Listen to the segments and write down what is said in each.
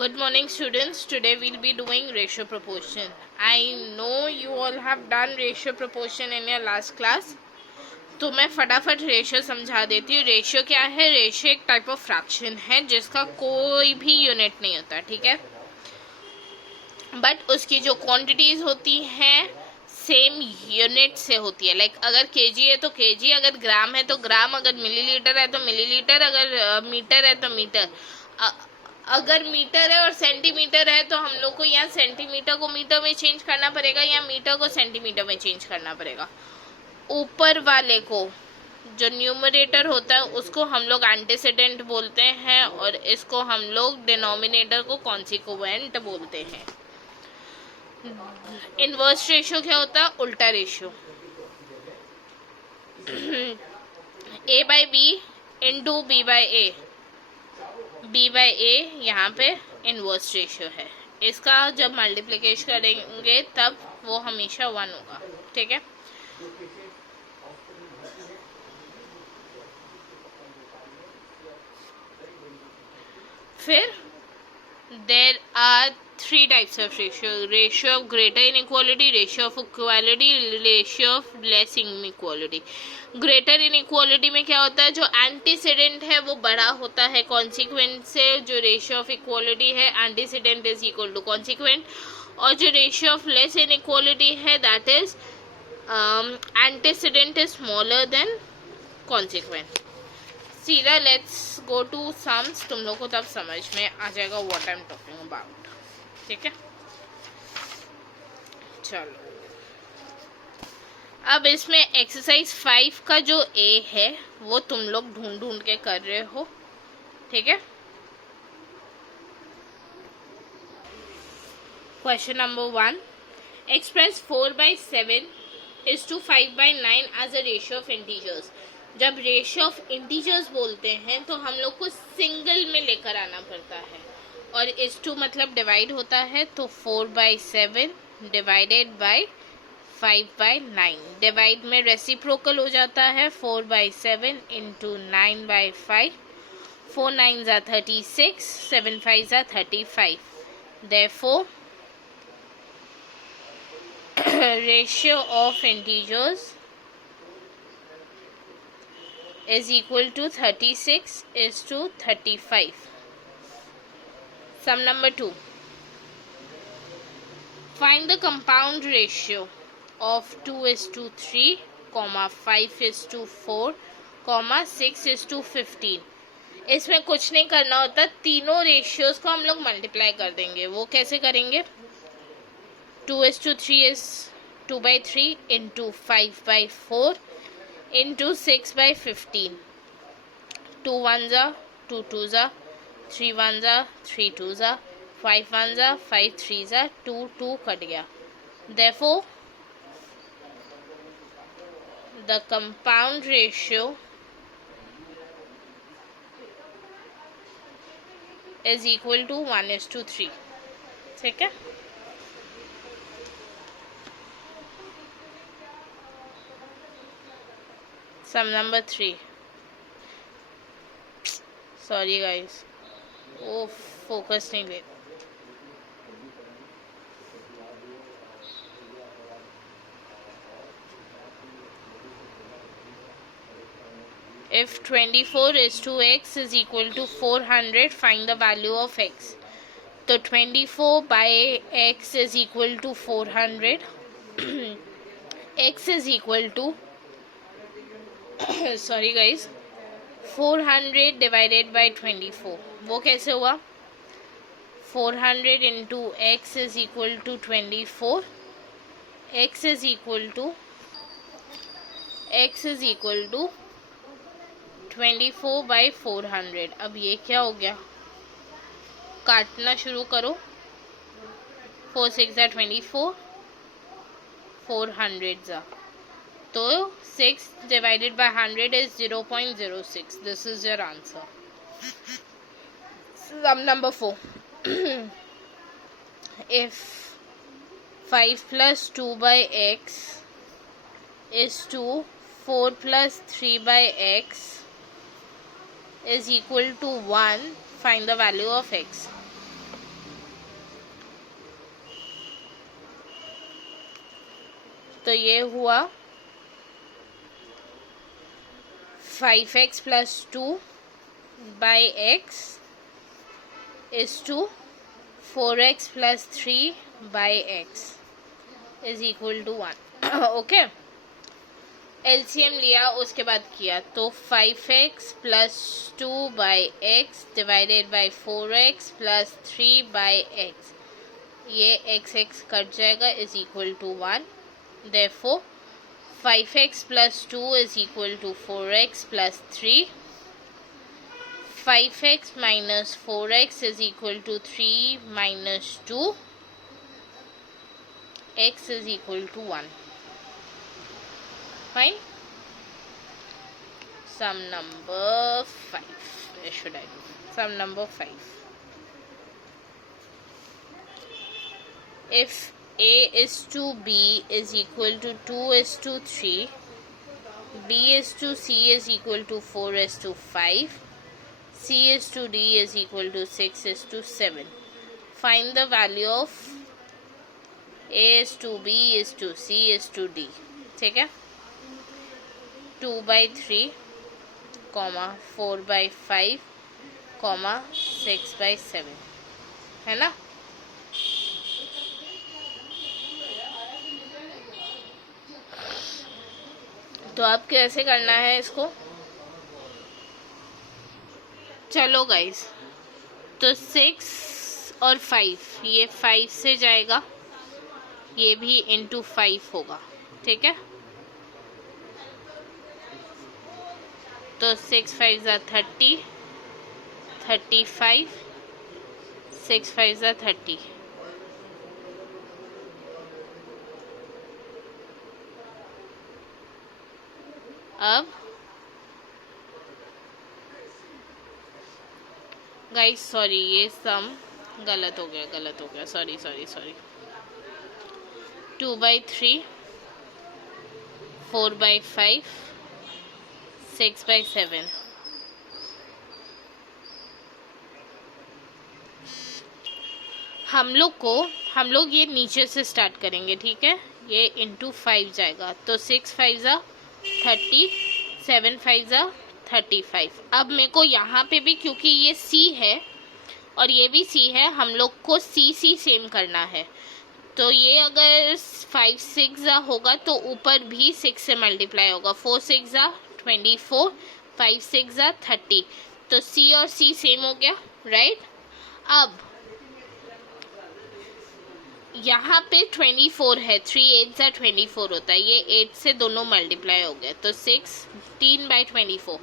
Good morning students. Today we'll be doing ratio proportion. I know you all have done ratio proportion in your last class. तो मैं फटाफट ratio समझा देती हूँ. Ratio क्या है? रेशियो एक टाइप ऑफ फ्रैक्शन है जिसका कोई भी यूनिट नहीं होता, ठीक है, बट उसकी जो क्वांटिटीज होती हैं सेम यूनिट से होती है. लाइक अगर केजी है तो केजी, अगर ग्राम है तो ग्राम, अगर मिलीलीटर है तो मिलीलीटर, अगर मीटर है तो मीटर. अगर मीटर है और सेंटीमीटर है तो हम लोग को यहाँ सेंटीमीटर को मीटर में चेंज करना पड़ेगा या मीटर को सेंटीमीटर में चेंज करना पड़ेगा. ऊपर वाले को जो न्यूमरेटर होता है उसको हम लोग एंटीसीडेंट बोलते हैं और इसको हम लोग डिनोमिनेटर को कॉन्सिक्वेंट बोलते हैं. इनवर्स रेशियो क्या होता है? उल्टा ratio. A by B into B by A. B by A यहाँ पे इनवर्स रेशियो है. इसका जब मल्टीप्लिकेशन करेंगे तब वो हमेशा 1 होगा, ठीक है. फिर there are 3 types of ratio. Ratio of greater inequality, ratio of equality, ratio of less inequality. Greater inequality में क्या होता है? जो एंटीसीडेंट है वो बड़ा होता है कॉन्सिक्वेंट से. जो रेशियो ऑफ इक्वालिटी है antecedent is equal to consequent. और जो रेशियो ऑफ लेस इनइक्वालिटी है that is antecedent is smaller than consequent. सीधा लेट्स गो टू सम्स. तुम लोग को तब समझ में आ जाएगा what I am talking about, ठीक है. चलो अब इसमें एक्सरसाइज 5 का जो ए है वो तुम लोग ढूंढ ढूंढ के कर रहे हो, ठीक है. Question number 1, express 4/7 is to 5/9 as a ratio of integers. जब रेशियो ऑफ इंटीजर्स बोलते हैं तो हम लोग को सिंगल में लेकर आना पड़ता है और इस टू मतलब डिवाइड होता है, तो 4/7 डिवाइडेड बाय 5/9. डिवाइड में रेसिप्रोकल हो जाता है. 4/7 into 9/5. 4 9s are 36, 7 5s are 35. Therefore, ratio of integers is equal to 36 is to 35. Sum number 2. Find the compound ratio of 2:3, 5:4, 6:15. इसमें कुछ नहीं करना होता, तीनों रेशियोज को हम लोग मल्टीप्लाई कर देंगे. वो कैसे करेंगे? 2:3 is 2/3 into 5/4 into 6/15. 2 1s are 2 2s are 3 1s are 3 2s are 5 1s are 5 3s are 2 2 cut गया. Therefore, the compound ratio is equal to 1:3, ठीक है. Sum number 3. Sorry guys, वो फोकस नहीं ले. If 24 is to x is equal to 400, find the value of x. तो 24 by x is equal to 400. x is equal to sorry guys, 400 divided by 24. वो कैसे हुआ? 400 into x is equal to 24. x is equal to 24 by 400. अब ये क्या हो गया? काटना शुरू करो. 4 6 are 24, 400s are. तो 6 divided by 100 is 0.06. This is your answer. Sum number 4. If 5 plus 2 by x is to 4 plus 3 by x is equal to 1, find the value of x. तो ये हुआ 5x plus 2 by x is to 4x plus 3 by x is equal to 1। Okay, LCM लिया उसके बाद किया तो 5x plus 2 by x divided by 4x plus 3 by x, ये x cut जाएगा, is equal to 1। Therefore 5x plus 2 is equal to 4x plus 3, 5x minus 4x is equal to 3 minus 2, x is equal to 1। Fine. Sum number 5. Where should I do? Sum number 5. If A is to B is equal to 2 is to 3, B is to C is equal to 4 is to 5, C is to D is equal to 6 is to 7. Find the value of A is to B is to C is to D. ठीक है, 2 by 3, 4 by 5, 6 by 7, है ना। तो अब कैसे करना है इसको, चलो गाइस, तो 6 और 5, ये 5 से जाएगा, ये भी इंटू 5 होगा, ठीक है। तो 6 5 ज़ा 30, 35, 6 5 ज़ा 30, अब गाइस सॉरी, ये सम गलत हो गया, सॉरी 2 by 3, 4 by 5, 6 by 7, हम लोग ये नीचे से स्टार्ट करेंगे, ठीक है। ये इंटू 5 जाएगा, तो 6 5 ज़ा 30, 7 5 ज़ा 35। अब मेरे को यहाँ पे भी, क्योंकि ये C है और ये भी C है, हम लोग को C सेम करना है। तो ये अगर 5 6 ज़ा होगा तो ऊपर भी 6 से मल्टीप्लाई होगा, 4 6 ज़ा 24, 5 6 ज़ा 30, तो C और C सेम हो गया, राइट। अब यहाँ पे 24 है, 3 8 ज़ा 24 होता है, ये 8 से दोनों मल्टीप्लाई हो गया, तो 16 by 24।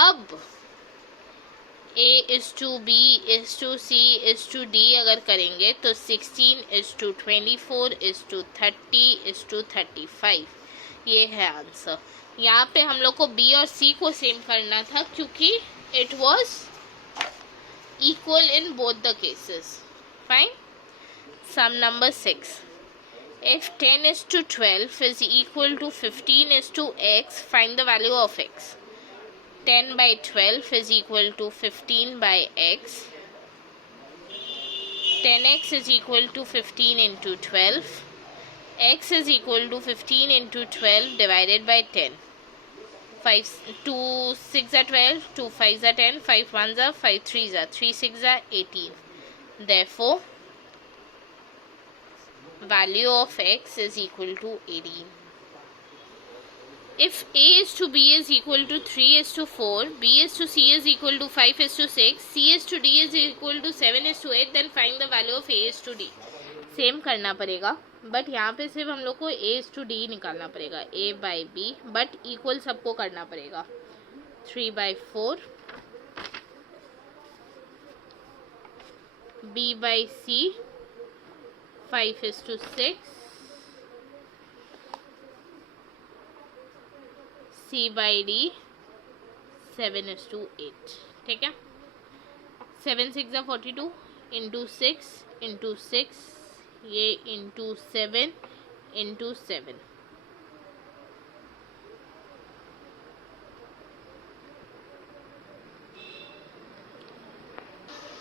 अब A is to B is to C is to D अगर करेंगे तो 16 is to 24 is to 30 is to 35, ये है आंसर। यहाँ पे हम लोग को B और C को सेम करना था, क्योंकि it was equal in both the cases. Fine. Sum number 6. If 10 is to 12 is equal to 15 is to x, find the value of x. 10 by 12 is equal to 15 by x. 10x is equal to 15 into 12. X is equal to 15 into 12 divided by 10. 2 6 are 12, 2 5 are 10, 5 1 are 5 3 are 3 6 are 18. Therefore, value of x is equal to 18. If A is to B is equal to 3 is to 4, B is to C is equal to 5 is to 6, C is to D is equal to 7 is to 8, then find the value of A is to D. Same करना पड़ेगा, but यहाँ पे सिर्फ हम लोग को A is to D निकालना पड़ेगा, A by B, but equal सबको करना पड़ेगा। 3 by 4, B by C, 5 is to 6, C by D, 7 is to 8, ठीक है। 7 6 42 into 6 into 6, ये into 7 into 7,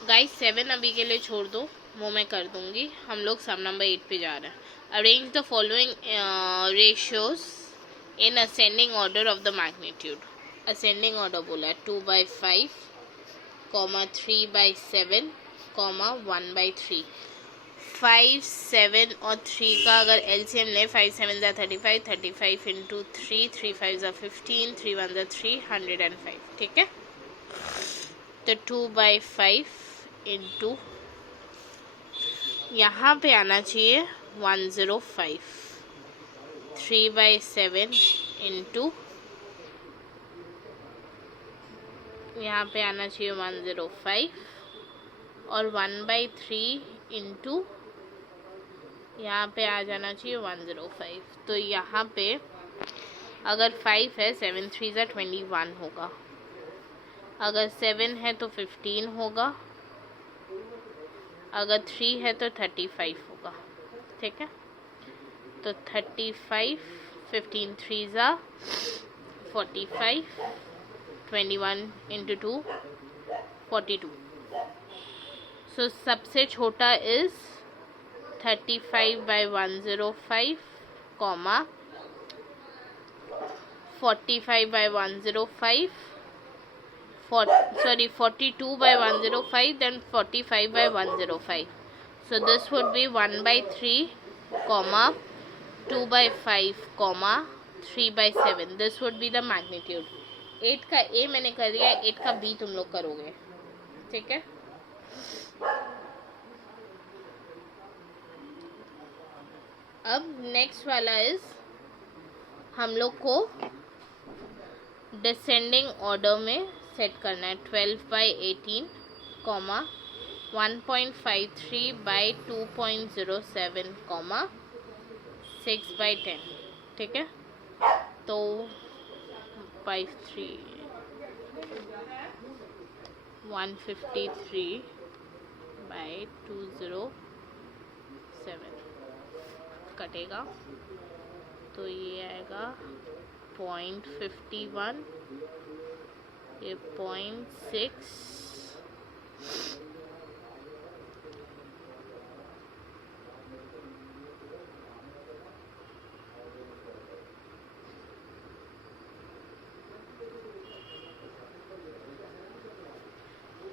गाइस 7 अभी के लिए छोड़ दो, वो मैं कर दूंगी। हम लोग सम नंबर 8 पे जा रहे हैं। Arrange the following ratios in ascending order of the magnitude. Ascending order बोला है 2/5, 3/7, 1/3। 5, 7 और 3 का अगर एलसीएम ले, 5 7 ज़ा 35, 35 इंटू 3, 3 5 ज़ा 15, 3 1 ज़ा 3, 105। ठीक है, तो 2/5 इंटू यहाँ पे आना चाहिए 105। 3/7 इंटू यहाँ पे आना चाहिए 105 और 1/3 इंटू यहाँ पे आ जाना चाहिए 105। तो यहाँ पे अगर 5 है, 7 3 ज़ा 21 होगा। अगर 7 है तो 15 होगा। अगर 3 है तो 35 होगा। ठीक है, तो 35, 15 3 ज़ा 45, 21 इंटू 2 42। सो सबसे छोटा is 35/105, 45/105, 42/105, then 45/105. So this would be 1/3, 2/5, 3/7. This would be the magnitude. 8 का A मैंने कर दिया, 8 का B तुम लोग करोगे। ठीक है, अब नेक्स्ट वाला इज हम लोग को डिसेंडिंग ऑर्डर में सेट करना है। 12/18, 1.53/2.07, 6/10। ठीक है, तो 153/207 कटेगा, तो ये आएगा 0.51, ये 0.6,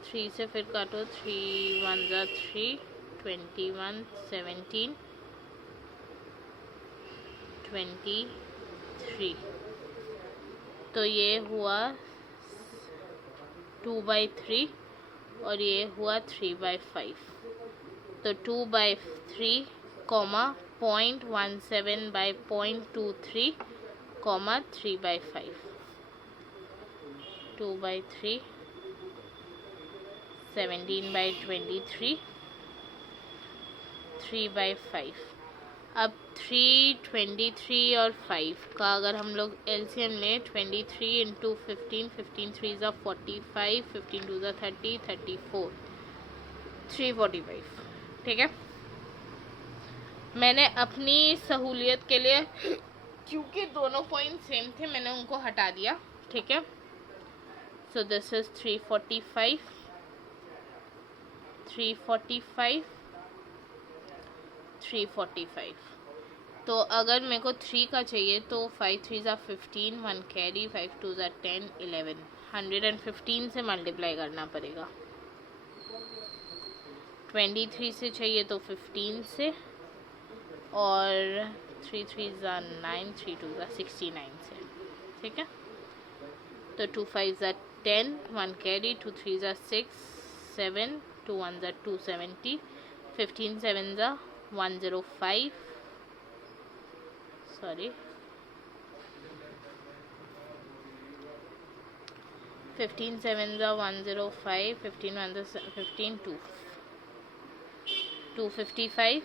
थ्री से फिर काटो, 3 1 ज़ा 3, 21 17 23। तो ये हुआ 2/3 और ये हुआ 3/5। तो 2/3, 0.17/0.23, 3/5। 2/3, 17/23, 3/5। अब 3, 23 और 5 का अगर हम लोग एलसीएम लें, 23 इंटू 15, 15 3 ज़ा 45, 15 2 ज़ा 30, 34, 345। ठीक है, मैंने अपनी सहूलियत के लिए, क्योंकि दोनों पॉइंट सेम थे, मैंने उनको हटा दिया। ठीक है, सो दिस इज 345, 345, 345। तो अगर मेरे को 3 का चाहिए तो 5 3 ज़ा 15, 1 कैरी, 5 2 ज़ा 10, 11, 115 से मल्टीप्लाई करना पड़ेगा। 23 से चाहिए तो 15 से, और 3 3 ज़ा 9, 3 2 ज़ा 69 से। ठीक है, तो 2 5 ज़ा 10, 1 कैरी, 2 3 ज़ा 6 7, 2 1 ज़ा 270, 15 7 ज़ा 105, सॉरी 15 7 ज़ा 105, 15 1 ज़ा 15 2, 255,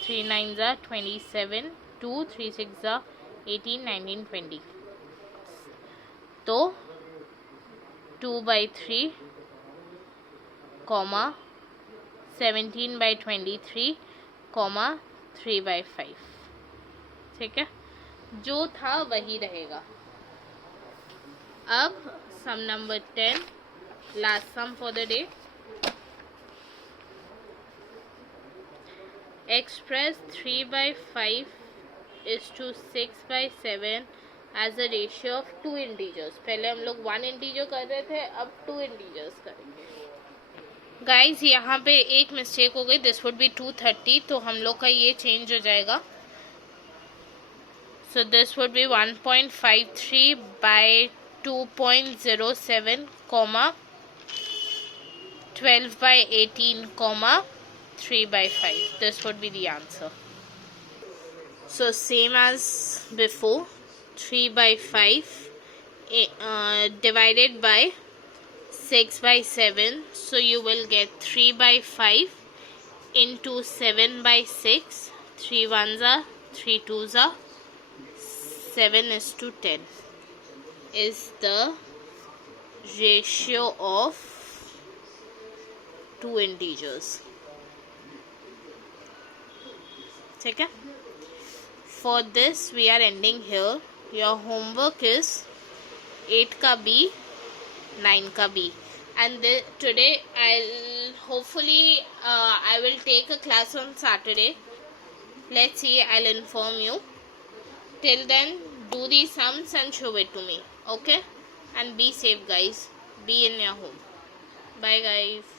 3 9 ज़ा 27, 2 3 6 ज़ा 18, 19 20। तो 2/3, 17/23, 3/5। ठीक है, जो था वही रहेगा। अब sum number 10, last sum for the day. express 3/5:6/7 as a ratio of 2 integers. पहले हम लोग 1 इंटीजर कर रहे थे, अब 2 इंटीजर्स करेंगे. गाइज यहाँ पे एक मिस्टेक हो गई. दिस वुड बी 230, तो हम लोग का ये चेंज हो जाएगा. So this would be 1.53 by 2.07, 12/18, 3/5. This would be the answer. So same as before, 3/5 divided by 6/7. So you will get 3/5 into 7/6. 3 ones are, 3 twos are, 7:10 is the ratio of 2 integers. Okay? For this we are ending here. Your homework is 8 ka B, 9 ka B, and today I'll hopefully I will take a class on Saturday. Let's see, I'll inform you. Till then, do these sums and show it to me. Okay? And be safe, guys. Be in your home. Bye, guys.